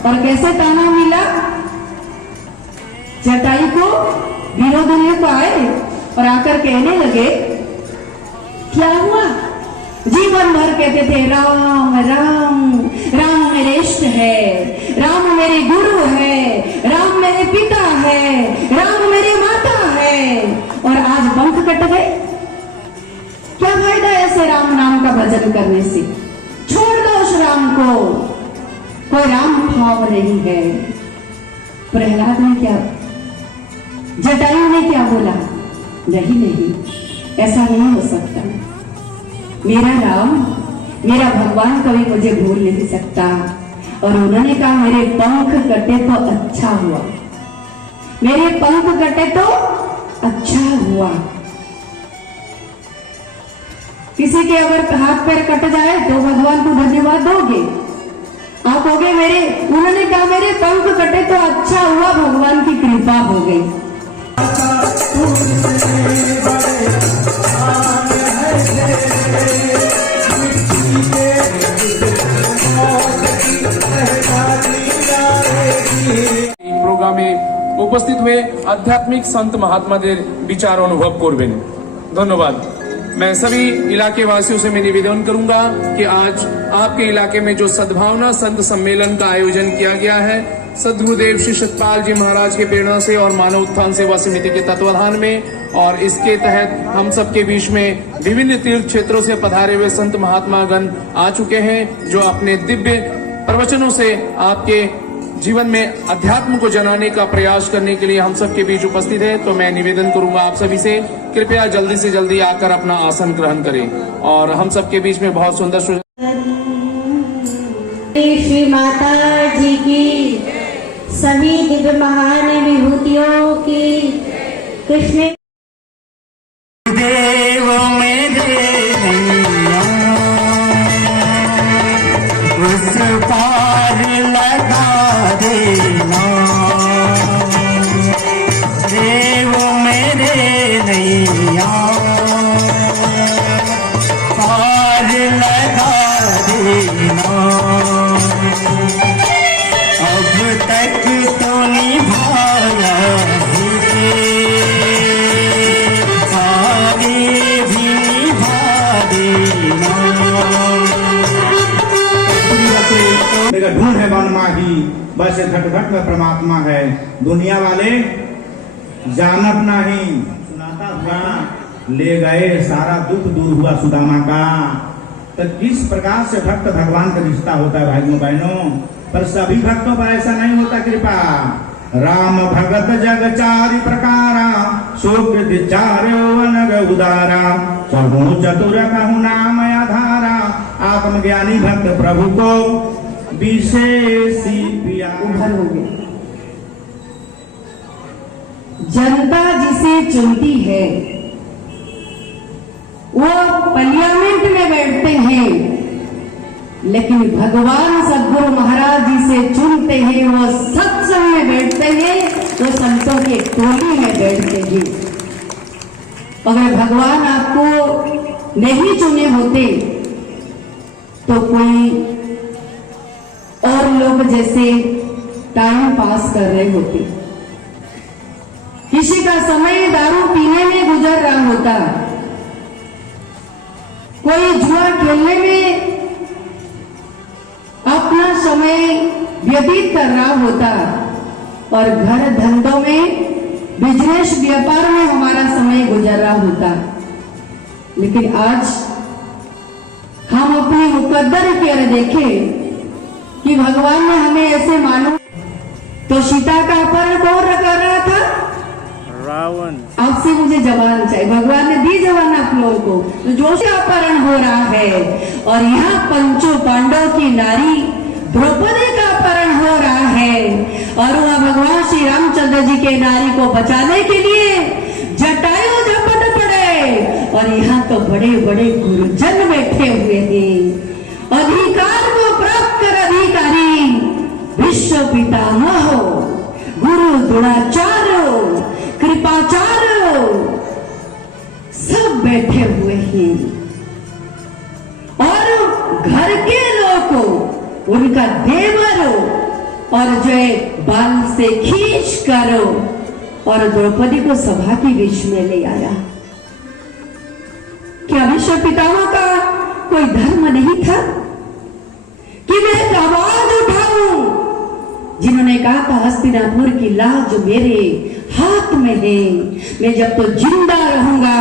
और कैसे ताना मिला? जटायु को वीरों दुनिया को आए और आकर कहने लगे, क्या हुआ? जीवन भर कहते थे राम राम, राम मेरे इष्ट है, राम मेरे गुरु है, राम मेरे पिता है, राम मेरी माता है, और आज पंख कट गए। क्या फायदा ऐसे राम नाम का भजन करने से? छोड़ दो उस राम को, कोई राम भाव नहीं है। प्रहलाद ने क्या, जटायु ने क्या बोला? नहीं, ऐसा नहीं हो सकता। मेरा राम, मेरा भगवान कभी मुझे भूल नहीं सकता। और उन्होंने कहा, मेरे पंख कटे तो अच्छा हुआ, मेरे पंख कटे तो अच्छा हुआ। किसी के अगर हाथ पैर कट जाए तो भगवान को धन्यवाद दोगे? आप कहोगे मेरे, उन्होंने कहा मेरे पंख कटे तो अच्छा हुआ, भगवान की कृपा हो गई। प्रोग्राम में उपस्थित हुए आध्यात्मिक संत महात्माদের विचार अनुभव করবেন। धन्यवाद। मैं सभी इलाके वासियों से मैं निवेदन करूंगा कि आज आपके इलाके में जो सद्भावना संत सम्मेलन का आयोजन किया गया है, सद्गुरुदेव श्री सतपाल जी महाराज के प्रेरणा से और मानव उत्थान सेवा समिति के तत्वाधान में, और इसके तहत हम सबके बीच में विभिन्न तीर्थ क्षेत्रों से पधारे हुए संत महात्मागण आ चुके हैं, जो अपने दिव्य प्रवचनों से आपके जीवन में अध्यात्म को जनाने का प्रयास करने के लिए हम सबके बीच उपस्थित है। तो मैं निवेदन करूंगा आप सभी से, कृपया जल्दी से जल्दी आकर अपना आसन ग्रहण करें। और हम सबके बीच में बहुत सुंदर श्री माता जी की सभी दिव्य महान विभूतियों की कृष्ण देव मेरे उस पार लगा देना, देव मेरे नैया पार लगा देना। अब तक तो निभाया है, आगे भी निभा देना। मेरा ढूंढ है मन माही, बस घट घट में परमात्मा है। दुनिया वाले जानत नहीं, सुनाता हुआ ले गए सारा दुख दूर हुआ सुदामा का। तो किस प्रकार से भक्त भगवान का रिश्ता होता है भाइयों बहनों, पर सभी भक्तों पर ऐसा नहीं होता कृपा। राम भगत जग चारि प्रकारा, सुकृत चार्यो अनग उदारा, चहु चतुर कहु नाम आधारा, आत्मज्ञानी भक्त प्रभु को विशेषी उभर हो गए। जनता जिसे चुनती है वो पार्लियामेंट में बैठते हैं, लेकिन भगवान सद्गुरु महाराज जी से चुनते हैं, वो सत्संग में बैठते हैं, वो संतों की टोली में बैठते हैं। अगर भगवान आपको नहीं चुने होते तो कोई और लोग जैसे टाइम पास कर रहे होते, किसी का समय दारू पीने में गुजर रहा होता, कोई जुआ खेलने में अपना समय व्यतीत कर रहा होता, और घर धंधों में बिजनेस व्यापार में हमारा समय गुजर रहा होता। लेकिन आज हम अपनी मुकद्दर की ओर देखें कि भगवान ने हमें ऐसे मानो। तो सीता का अपहरण कौन कर रहा था? रावण। आपसे मुझे जवान चाहिए, भगवान ने दी जवान आप लोगों को, तो जो से अपहरण हो रहा है। और यहाँ पंचों पांडव की नारी द्रौपदी का अपहरण हो रहा है, और वह भगवान श्री रामचंद्र जी के नारी को बचाने के लिए जटायु झपट पड़े। और यहाँ तो बड़े बड़े गुरुजन बैठे हुए हैं, अधिकार को प्राप्त कर अधिकारी, विश्व पितामह गुरु द्रोणाचार्य कृपाचार्य सब बैठे हुए हैं। और घर के लोगों, उनका देवर और जो है बाल से खींच करो और द्रौपदी को सभा के बीच में ले आया। क्या भीष्म पितामह का कोई धर्म नहीं था कि मैं एक आवाज उठाऊं? जिन्होंने कहा था हस्तिनापुर की लाज मेरे हाथ में है, मैं जब तो जिंदा रहूंगा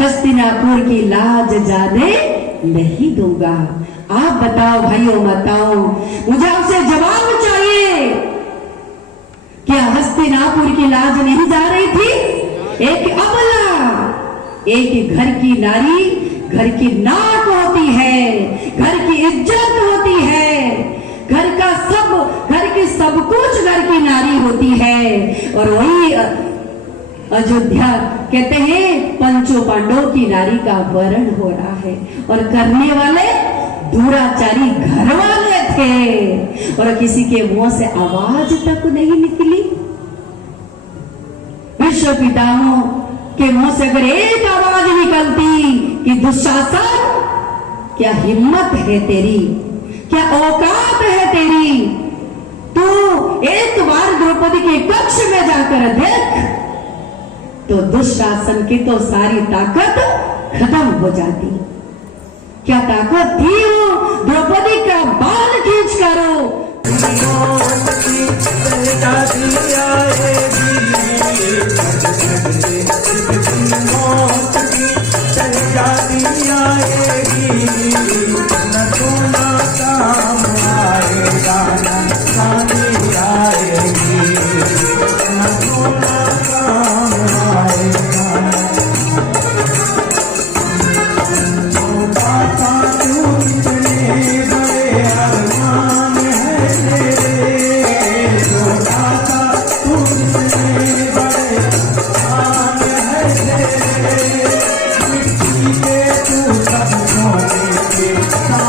हस्तिनापुर की लाज जाने नहीं दूंगा। आप बताओ भाइयों माताओं, मुझे आपसे जवाब चाहिए, क्या हस्तिनापुर की लाज नहीं जा रही थी? एक अबला, एक घर की नारी, घर की नाक होती है, घर की इज्जत होती है, घर का घर की सब कुछ घर की नारी होती है। और वही अयोध्या कहते हैं पंचों पांडवों की नारी का वरण हो रहा है और करने वाले दुराचारी घर वाले थे और किसी के मुंह से आवाज तक नहीं निकली। विश्व पितामह के मुंह से अगर एक आवाज निकलती कि दुशासन, क्या हिम्मत है तेरी, क्या औकात है तेरी, तो एक बार द्रौपदी के कक्ष में जाकर देख, तो दुशासन की तो सारी ताकत खत्म हो जाती। क्या ताकत थी वो द्रौपदी का बाल खींच करो।